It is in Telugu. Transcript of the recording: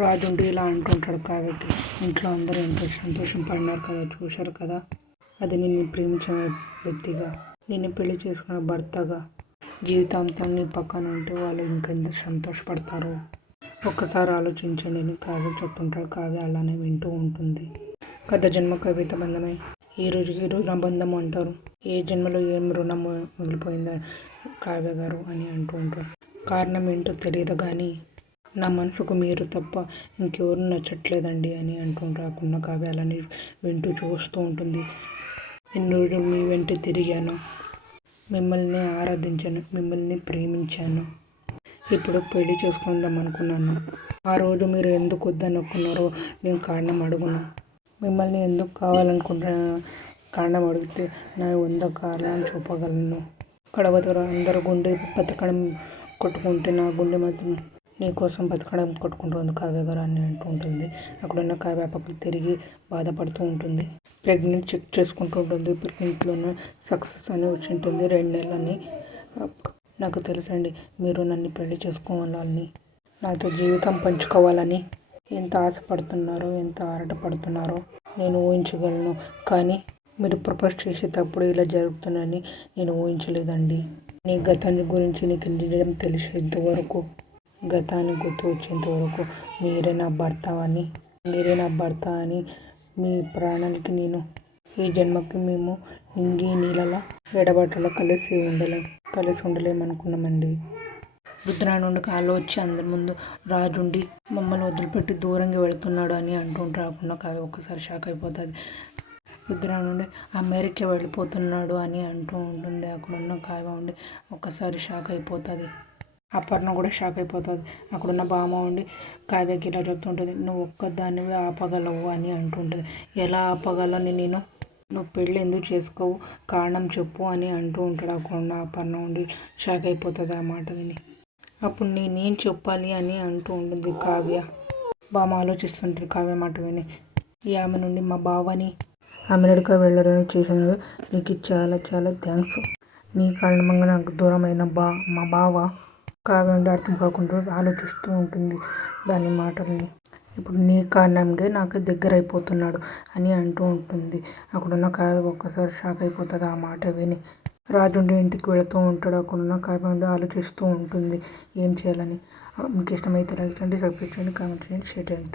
రాజుండి ఇలా అంటుంటాడు కావ్యకి, ఇంట్లో అందరూ ఎంతో సంతోషం పడినారు కదా, చూశారు కదా. అది నిన్ను ప్రేమించిన వ్యక్తిగా, నిన్ను పెళ్లి చేసుకున్న భర్తగా జీవితాంతం నీ పక్కన ఉంటే వాళ్ళు ఇంకెంత సంతోషపడతారు. ఒక్కసారి ఆలోచించండి అని కావ్య చెప్తుంటాడు. కావ్య అలానే వింటూ ఉంటుంది. గత జన్మ కవిత బంధమే ఈ రోజుకి రుణ బంధం అంటారు. ఏ జన్మలో ఏం రుణం మిగిలిపోయిందా కావ్య గారు అని అంటూ ఉంటారు. కారణం ఏంటో తెలియదు కానీ నా మనసుకు మీరు తప్ప ఇంకెవరు నచ్చట్లేదండి అని అంటుంటారు. అకున్న కావ్య అలానే వింటూ చూస్తూ ఉంటుంది. ఎన్ని రోజులు మీ వెంట తిరిగాను, మిమ్మల్ని ఆరాధించాను, మిమ్మల్ని ప్రేమించాను, ఇప్పుడు పెళ్లి చేసుకుందాం అనుకున్నాను. ఆ రోజు మీరు ఎందుకు వద్దనుకున్నారో నేను కారణం అడుగును. మిమ్మల్ని ఎందుకు కావాలనుకుంటున్నా కారణం అడిగితే నా 100 కారణాలు చూపగలను. కడవతర అందరు గుండె బతకడం కొట్టుకుంటే నా గుండె మాత్రం నీకోసం బతకడం కొట్టుకుంటుంది కావ్య గారు అని అంటూ ఉంటుంది. అక్కడున్న కావ్య పక్కకు తిరిగి బాధపడుతూ ఉంటుంది. ప్రెగ్నెంట్ చెక్ చేసుకుంటూ ఉంటుంది. ప్రెగ్నెంట్లోనే సక్సెస్ అని వచ్చి ఉంటుంది. 2 నెలలని. నాకు తెలుసండి మీరు నన్ను పెళ్లి చేసుకోవాలని, నాతో జీవితం పంచుకోవాలని ఎంత ఆశపడుతున్నారో, ఎంత ఆరాటపడుతున్నారో నేను ఊహించగలను. కానీ మీరు ప్రపోజ్ చేసేటప్పుడు ఇలా జరుగుతుందని నేను ఊహించలేదండి. నీ గతాన్ని గురించి నీకు నిజం తెలిసేంత వరకు, గతాన్ని గుర్తు వచ్చేంత వరకు మీరే నా భర్త అని మీ ప్రాణానికి నేను ఈ జన్మకి మేము నింగి నీళ్ళలా ఎడబట్టలో కలిసి ఉండలేమనుకున్నామండి. రుద్ర నుండి కాళ్ళు వచ్చి అందరి ముందు రాజుండి మమ్మల్ని వదిలిపెట్టి దూరంగా వెళుతున్నాడు అని అంటుంటారు. కావ్య ఒక్కసారి షాక్ అయిపోతుంది. రుద్ర నుండి అమెరికా వెళ్ళిపోతున్నాడు అని అంటూ ఉంటుంది. అక్కడున్న కావ్య ఉండి ఒక్కసారి షాక్ అయిపోతుంది. అపర్ణ కూడా షాక్ అయిపోతుంది. అక్కడున్న బామ్మ ఉండి కావ్యకి ఇలా చెప్తుంటుంది, నువ్వు ఒక్కదానివే ఆపగలవు అని అంటుంటుంది. ఎలా ఆపగలను నేను, నువ్వు పెళ్ళి ఎందుకు చేసుకోవు, కారణం చెప్పు అని అంటూ ఉంటాడు. అక్కడున్న అపర్ణ ఉండి షాక్ అయిపోతుంది ఆ మాట విని. అప్పుడు నేనేం చెప్పాలి అని అంటూ ఉంటుంది కావ్య. బామ్మ ఆలోచిస్తుంటుంది కావ్య మాట విని. ఆమె నుండి మా బావని అమెరికా వెళ్ళడానికి చేసినందుకు నీకు చాలా చాలా థ్యాంక్స్. నీ కారణంగా నాకు దూరమైన మా బావ. కావ్య ఉండి అర్థం కాకుండా ఆలోచిస్తూ ఉంటుంది దాని మాటల్ని. ఇప్పుడు నీ కారణంగా నాకు దగ్గర అయిపోతున్నాడు అని అంటూ ఉంటుంది. అక్కడున్న కావ్య ఒక్కసారి షాక్ అయిపోతుంది ఆ మాట విని. రాజుండి ఇంటికి వెళుతూ ఉంటాడు. అక్కడున్న కావ్య ఉండి ఆలోచిస్తూ ఉంటుంది ఏం చేయాలని. మీకు ఇష్టమైతే లైక్ చేయండి, సబ్స్క్రైబ్ చేయండి, కామెంట్ చేయండి, షేర్ చేయండి.